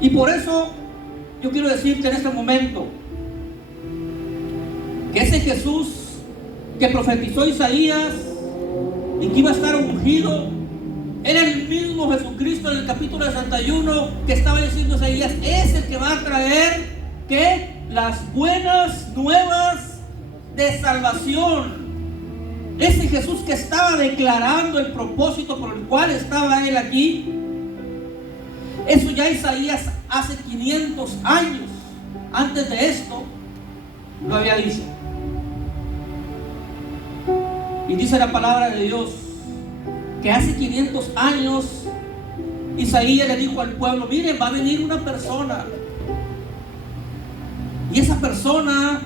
Y por eso yo quiero decirte en este momento que ese Jesús que profetizó Isaías y que iba a estar ungido era el mismo Jesucristo en el capítulo 61 que estaba diciendo Isaías. Es el que va a traer que las buenas nuevas de salvación. Ese Jesús que estaba declarando el propósito por el cual estaba él aquí. Eso ya Isaías hace 500 años antes de esto lo había dicho. Y dice la palabra de Dios que hace 500 años Isaías le dijo al pueblo: miren, va a venir una persona, y esa persona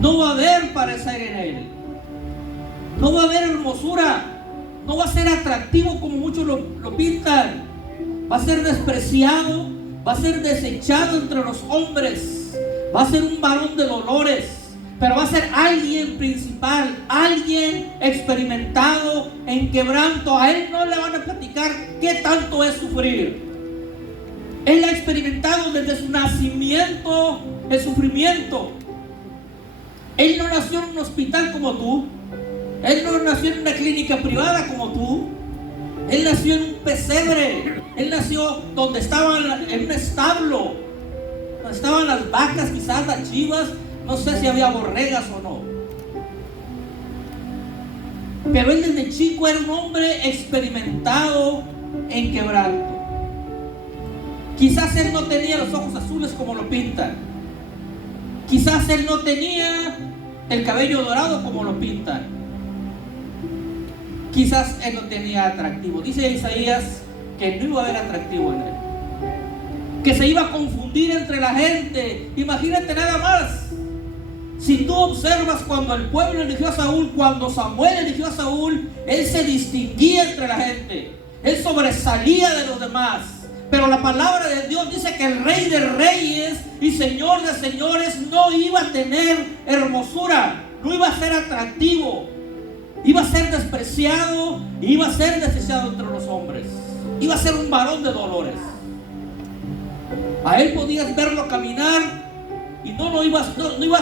no va a haber parecer en él, no va a haber hermosura, no va a ser atractivo como muchos lo pintan, va a ser despreciado, va a ser desechado entre los hombres, va a ser un varón de dolores, pero va a ser alguien principal, alguien experimentado en quebranto. A él no le van a platicar qué tanto es sufrir. Él ha experimentado desde su nacimiento el sufrimiento. Él no nació en un hospital como tú. Él no nació en una clínica privada como tú. Él nació en un pesebre. Él nació donde estaban, en un establo, donde estaban las vacas, quizás las chivas. No sé si había borregas o no. Pero él desde chico era un hombre experimentado en quebranto. Quizás él no tenía los ojos azules como lo pintan. Quizás él no tenía el cabello dorado como lo pintan. Quizás él no tenía atractivo. Dice Isaías que no iba a haber atractivo en él, que se iba a confundir entre la gente. Imagínate nada más. Si tú observas cuando el pueblo eligió a Saúl, cuando Samuel eligió a Saúl, él se distinguía entre la gente, él sobresalía de los demás. Pero la palabra de Dios dice que el Rey de Reyes y Señor de Señores no iba a tener hermosura, no iba a ser atractivo, iba a ser despreciado, iba a ser desechado entre los hombres, iba a ser un varón de dolores. A él podías verlo caminar y no ibas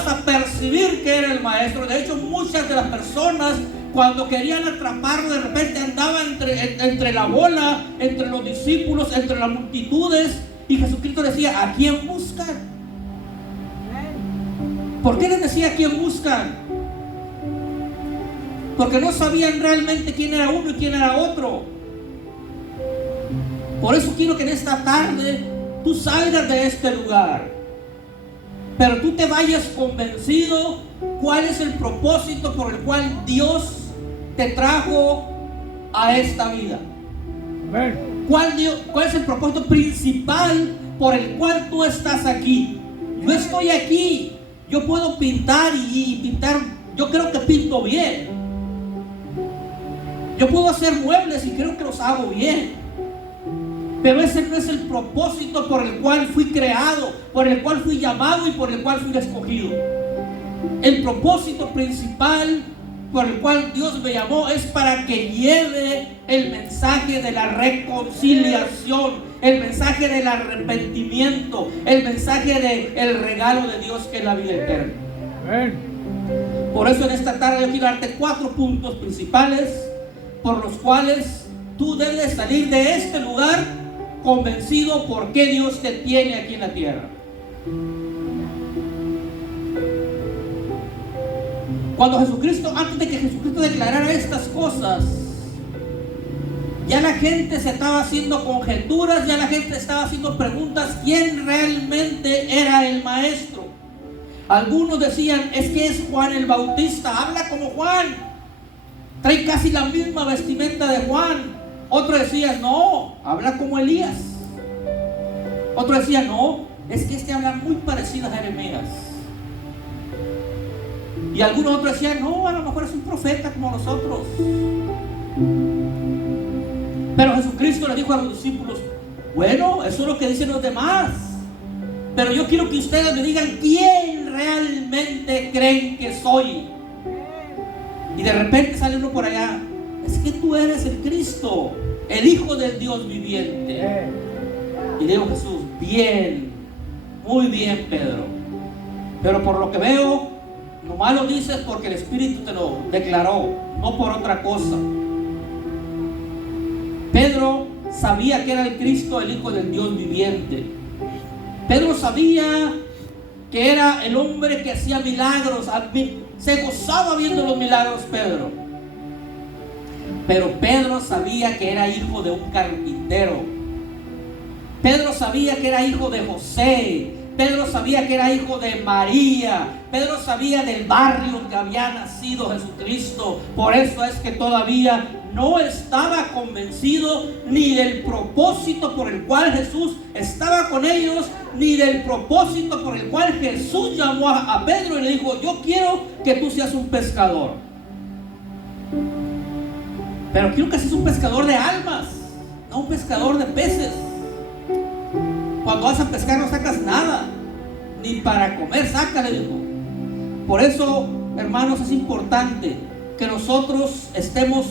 a percibir que era el maestro. De hecho, muchas de las personas, cuando querían atraparlo, de repente andaba entre la bola, entre los discípulos, entre las multitudes, y Jesucristo decía: ¿a quién buscan? ¿Por qué les decía a quién buscan? Porque no sabían realmente quién era uno y quién era otro. Por eso quiero que en esta tarde tú salgas de este lugar, pero tú te vayas convencido cuál es el propósito por el cual Dios te trajo a esta vida. ¿Cuál es el propósito principal por el cual tú estás aquí? Yo estoy aquí, yo puedo pintar y pintar, yo creo que pinto bien. Yo puedo hacer muebles y creo que los hago bien. Pero ese no es el propósito por el cual fui creado, por el cual fui llamado y por el cual fui escogido. El propósito principal por el cual Dios me llamó es para que lleve el mensaje de la reconciliación, el mensaje del arrepentimiento, el mensaje del regalo de Dios, que es la vida eterna. Por eso en esta tarde yo quiero darte 4 puntos principales por los cuales tú debes salir de este lugar convencido por qué Dios te tiene aquí en la tierra. Antes de que Jesucristo declarara estas cosas, ya la gente se estaba haciendo conjeturas, ya la gente estaba haciendo preguntas: ¿quién realmente era el maestro? Algunos decían: es que es Juan el Bautista, habla como Juan, trae casi la misma vestimenta de Juan. Otro decía: no, habla como Elías. Otro decía: no, es que este habla muy parecido a Jeremías. Y algunos otros decían: no, a lo mejor es un profeta como nosotros. Pero Jesucristo le dijo a los discípulos: bueno, eso es lo que dicen los demás, pero yo quiero que ustedes me digan quién realmente creen que soy. Y de repente sale uno por allá: es que tú eres el Cristo, el Hijo del Dios viviente. Y le dijo Jesús: bien, muy bien, Pedro, pero por lo que veo, nomás lo dices porque el Espíritu te lo declaró, no por otra cosa. Pedro sabía que era el Cristo, el Hijo del Dios viviente. Pedro sabía que era el hombre que hacía milagros. Se gozaba viendo los milagros Pedro. Pero Pedro sabía que era hijo de un carpintero. Pedro sabía que era hijo de José. Pedro sabía que era hijo de María. Pedro sabía del barrio que había nacido Jesucristo. Por eso es que todavía no estaba convencido ni del propósito por el cual Jesús estaba con ellos, ni del propósito por el cual Jesús llamó a Pedro y le dijo: yo quiero que tú seas un pescador, pero quiero que seas un pescador de almas, no un pescador de peces. Cuando vas a pescar no sacas nada, ni para comer saca, le dijo. Por eso, hermanos, es importante que nosotros estemos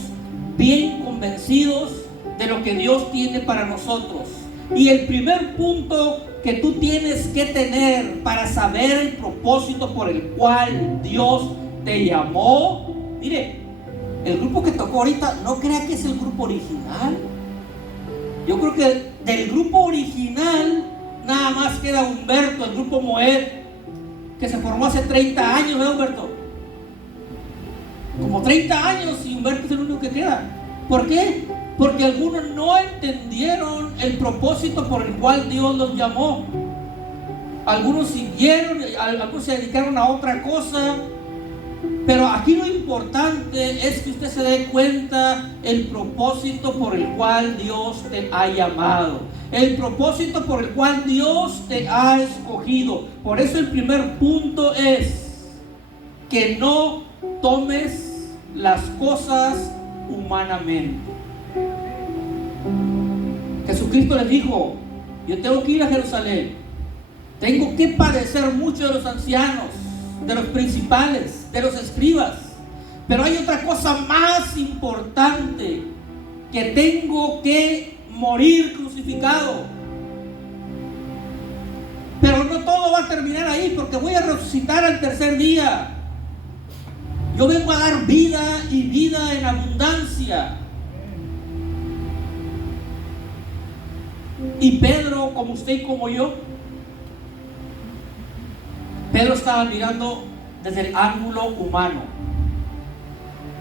bien convencidos de lo que Dios tiene para nosotros. Y el primer punto que tú tienes que tener para saber el propósito por el cual Dios te llamó, mire, el grupo que tocó ahorita, no crea que es el grupo original. Yo creo que del grupo original nada más queda Humberto, el grupo Moed, que se formó hace 30 años, ¿verdad, Humberto? Como 30 años y Humberto es el único que queda. ¿Por qué? Porque algunos no entendieron el propósito por el cual Dios los llamó. Algunos siguieron, algunos se dedicaron a otra cosa. Pero aquí lo importante es que usted se dé cuenta el propósito por el cual Dios te ha llamado, el propósito por el cual Dios te ha escogido. Por eso el primer punto es que no tomes las cosas humanamente. Jesucristo les dijo: yo tengo que ir a Jerusalén, tengo que padecer mucho de los ancianos, de los principales, de los escribas, pero hay otra cosa más importante, que tengo que morir crucificado. Pero no todo va a terminar ahí, porque voy a resucitar al tercer día. Yo vengo a dar vida y vida en abundancia. Y Pedro, como usted y como yo, Pedro estaba mirando desde el ángulo humano.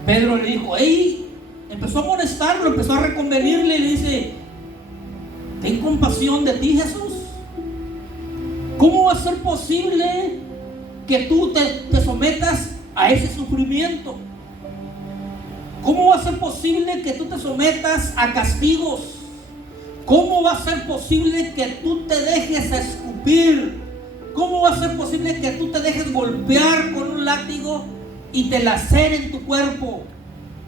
Pedro le dijo: hey, empezó a molestarlo, empezó a reconvenirle y le dice: ten compasión de ti, Jesús. ¿Cómo va a ser posible que tú te sometas a ese sufrimiento? ¿Cómo va a ser posible que tú te sometas a castigos? ¿Cómo va a ser posible que tú te dejes escupir? ¿Cómo va a ser posible que tú te dejes golpear con un látigo y te laceren tu cuerpo?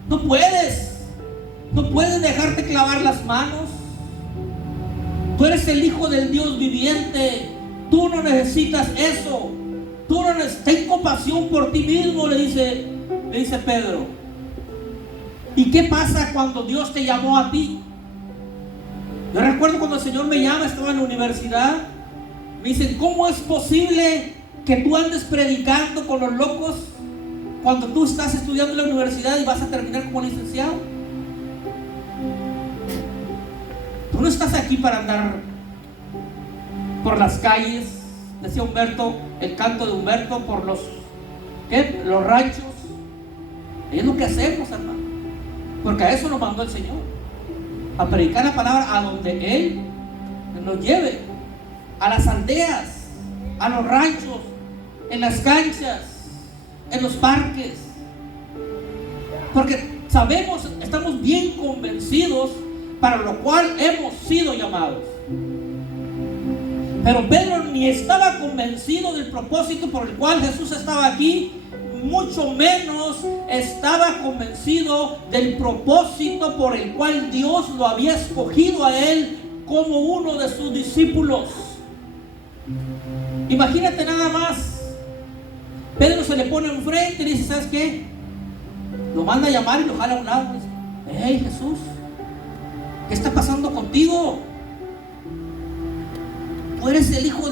No puedes dejarte clavar las manos. Tú eres el Hijo del Dios viviente. Tú no necesitas eso. Tú no necesitas. Ten compasión por ti mismo, le dice Pedro. ¿Y qué pasa cuando Dios te llamó a ti? Yo recuerdo cuando el Señor me llama, estaba en la universidad. Me dicen: ¿cómo es posible que tú andes predicando con los locos cuando tú estás estudiando en la universidad y vas a terminar como licenciado? Tú no estás aquí para andar por las calles, decía Humberto, el canto de Humberto, por los ranchos. Es lo que hacemos, hermano, porque a eso nos mandó el Señor, a predicar la palabra a donde Él nos lleve, a las aldeas, a los ranchos, en las canchas, en los parques, porque sabemos, estamos bien convencidos para lo cual hemos sido llamados. Pero Pedro ni estaba convencido del propósito por el cual Jesús estaba aquí, mucho menos estaba convencido del propósito por el cual Dios lo había escogido a él como uno de sus discípulos. Imagínate nada más. Pedro se le pone enfrente y dice: ¿sabes qué? Lo manda a llamar y lo jala a un lado. Hey, Jesús, ¿qué está pasando contigo? tú eres el hijo de